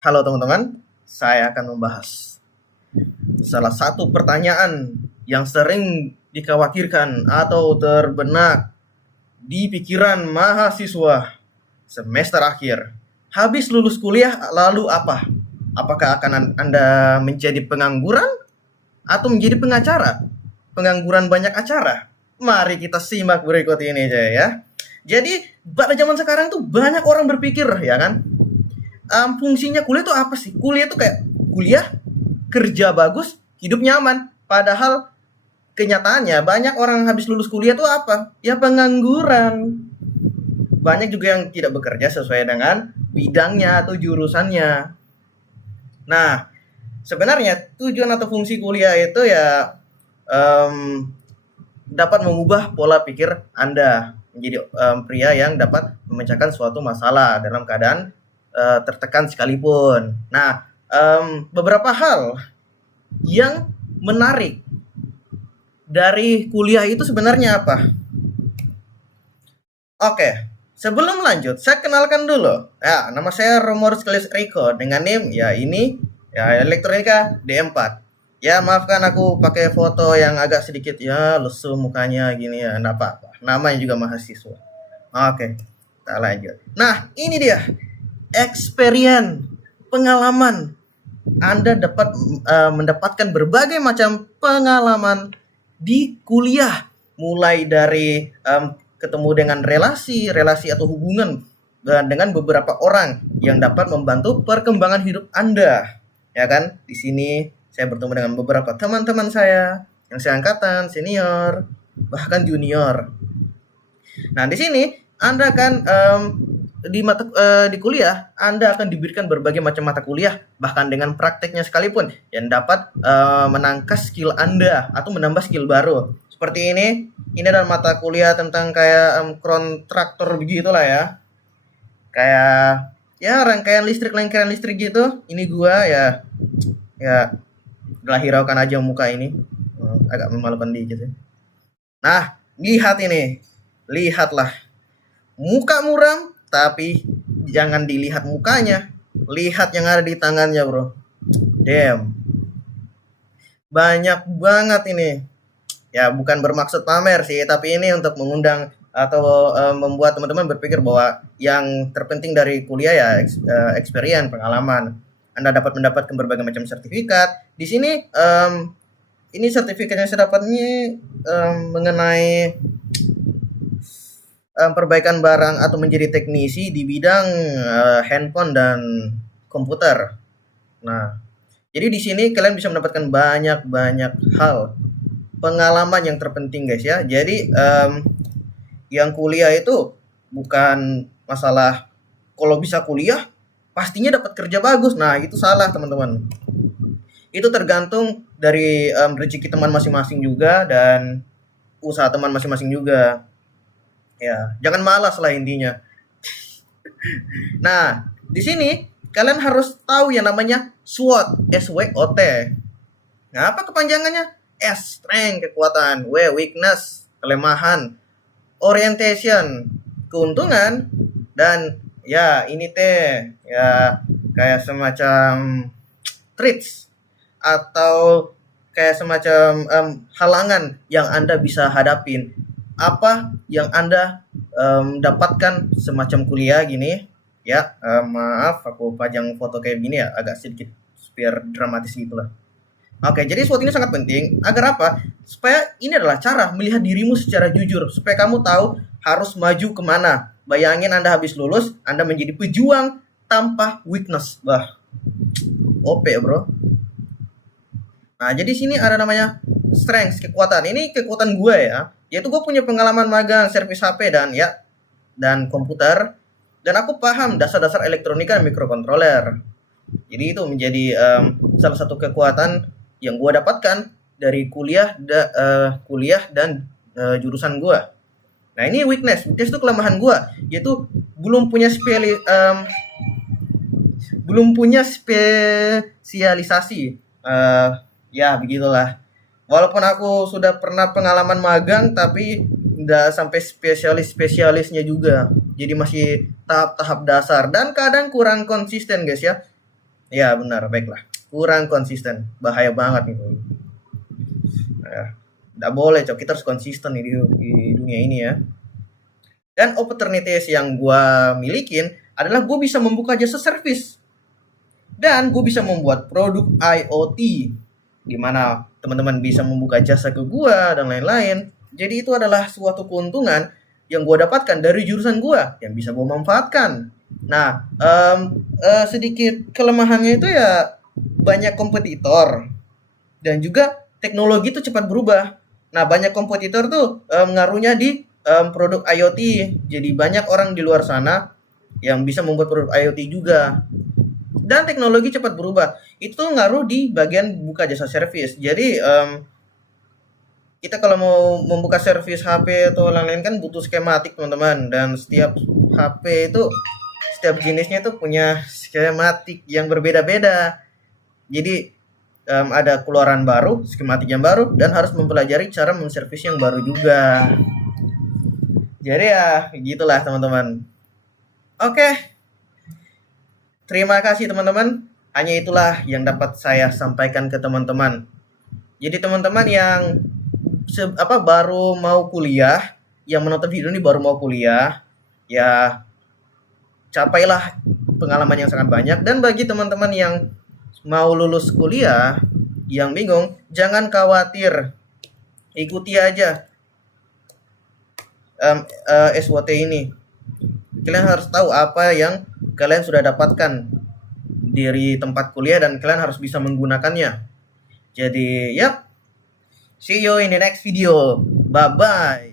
Halo teman-teman, saya akan membahas salah satu pertanyaan yang sering dikhawatirkan atau terbenak di pikiran mahasiswa semester akhir. Habis lulus kuliah lalu apa? Apakah akan Anda menjadi pengangguran atau menjadi pengacara? Pengangguran banyak acara? Mari kita simak berikut ini aja ya. Jadi pada zaman sekarang tuh banyak orang berpikir ya kan, fungsinya kuliah itu apa sih? Kuliah itu kayak kuliah, kerja bagus, hidup nyaman. Padahal kenyataannya banyak orang habis lulus kuliah itu apa? Ya pengangguran. Banyak juga yang tidak bekerja sesuai dengan bidangnya atau jurusannya. Nah, sebenarnya tujuan atau fungsi kuliah itu ya em, dapat mengubah pola pikir Anda menjadi pria yang dapat memecahkan suatu masalah dalam keadaan tertekan sekalipun. Nah, beberapa hal yang menarik dari kuliah itu sebenarnya apa? Oke, sebelum lanjut, saya kenalkan dulu. Ya, nama saya Romorus Kalius Riko dengan NIM ya ini ya elektronika D4. Ya, maafkan aku pakai foto yang agak sedikit ya lesu mukanya gini ya, enggak apa-apa. Namanya juga mahasiswa. Oke, kita lanjut. Nah, ini dia experience, pengalaman. Anda dapat mendapatkan berbagai macam pengalaman di kuliah, mulai dari ketemu dengan relasi atau hubungan dengan beberapa orang yang dapat membantu perkembangan hidup Anda. Ya kan? Di sini saya bertemu dengan beberapa teman-teman saya yang seangkatan, senior, bahkan junior. Nah, di sini Anda akan di kuliah Anda akan diberikan berbagai macam mata kuliah, bahkan dengan prakteknya sekalipun yang dapat menangkas skill Anda atau menambah skill baru. Seperti ini adalah mata kuliah tentang kayak kontraktor begitulah ya. Kayak ya rangkaian listrik gitu. Ini gua ya telah hiraukan aja muka ini. Agak memalukan dikit ya. Nah, lihat ini. Lihatlah. Muka muram, tapi jangan dilihat mukanya. Lihat yang ada di tangannya, bro. Damn. Banyak banget ini. Ya, bukan bermaksud pamer sih, tapi ini untuk mengundang atau membuat teman-teman berpikir bahwa yang terpenting dari kuliah ya experience, pengalaman. Anda dapat mendapatkan berbagai macam sertifikat. Di sini ini sertifikat yang saya dapat ini mengenai perbaikan barang atau menjadi teknisi di bidang handphone dan komputer. Nah, jadi di sini kalian bisa mendapatkan banyak hal pengalaman yang terpenting guys ya. Jadi yang kuliah itu bukan masalah kalau bisa kuliah pastinya dapat kerja bagus. Nah, itu salah teman-teman. Itu tergantung dari rezeki teman masing-masing juga dan usaha teman masing-masing juga. Ya, jangan malas lah intinya. Nah, di sini kalian harus tahu yang namanya SWOT, SWOT. Nah, apa kepanjangannya? S, strength, kekuatan, W, weakness, kelemahan, orientation, keuntungan, dan ya ini teh ya kayak semacam traits atau kayak semacam halangan yang Anda bisa hadapin. Apa yang Anda dapatkan semacam kuliah gini ya, maaf aku pajang foto kayak gini ya agak sedikit biar dramatis gitulah. Oke, jadi SWOT ini sangat penting agar apa? Supaya ini adalah cara melihat dirimu secara jujur, supaya kamu tahu harus maju kemana. Bayangin Anda habis lulus, Anda menjadi pejuang tanpa weakness. Wah, OP bro. Nah, jadi sini ada namanya strength, kekuatan. Ini kekuatan gue ya. Yaitu gue punya pengalaman magang servis HP dan komputer, dan aku paham dasar-dasar elektronika dan mikrokontroler. Jadi itu menjadi salah satu kekuatan yang gue dapatkan dari kuliah dan jurusan gue. Nah, ini weakness itu kelemahan gue, yaitu belum punya spesialisasi. Ya begitulah. Walaupun aku sudah pernah pengalaman magang, tapi nggak sampai spesialisnya juga. Jadi masih tahap-tahap dasar dan kadang kurang konsisten guys ya. Ya benar, baiklah. Kurang konsisten, bahaya banget nih. Ya, nggak boleh, Cok. Kita harus konsisten nih di dunia ini ya. Dan opportunities yang gua milikin adalah gue bisa membuka jasa service dan gue bisa membuat produk IoT di mana teman-teman bisa membuka jasa ke gua dan lain-lain. Jadi itu adalah suatu keuntungan yang gua dapatkan dari jurusan gua yang bisa gua manfaatkan. Nah, sedikit kelemahannya itu ya banyak kompetitor dan juga teknologi itu cepat berubah. Nah, banyak kompetitor tuh ngaruhnya di produk IoT. Jadi banyak orang di luar sana yang bisa membuat produk IoT juga. Dan teknologi cepat berubah. Itu ngaruh di bagian buka jasa servis. Jadi kita kalau mau membuka servis HP atau lain-lain kan butuh skematik teman-teman. Dan setiap HP itu setiap jenisnya itu punya skematik yang berbeda-beda. Jadi ada keluaran baru, skematik yang baru, dan harus mempelajari cara menservis yang baru juga. Jadi ya gitulah teman-teman. Oke, terima kasih teman-teman. Hanya itulah yang dapat saya sampaikan ke teman-teman. Jadi teman-teman yang baru mau kuliah, yang menonton video ini baru mau kuliah, ya capailah pengalaman yang sangat banyak. Dan bagi teman-teman yang mau lulus kuliah, yang bingung, jangan khawatir, ikuti aja SWOT ini. Kalian harus tahu apa yang kalian sudah dapatkan dari tempat kuliah dan kalian harus bisa menggunakannya. Jadi, see you in the next video. Bye-bye.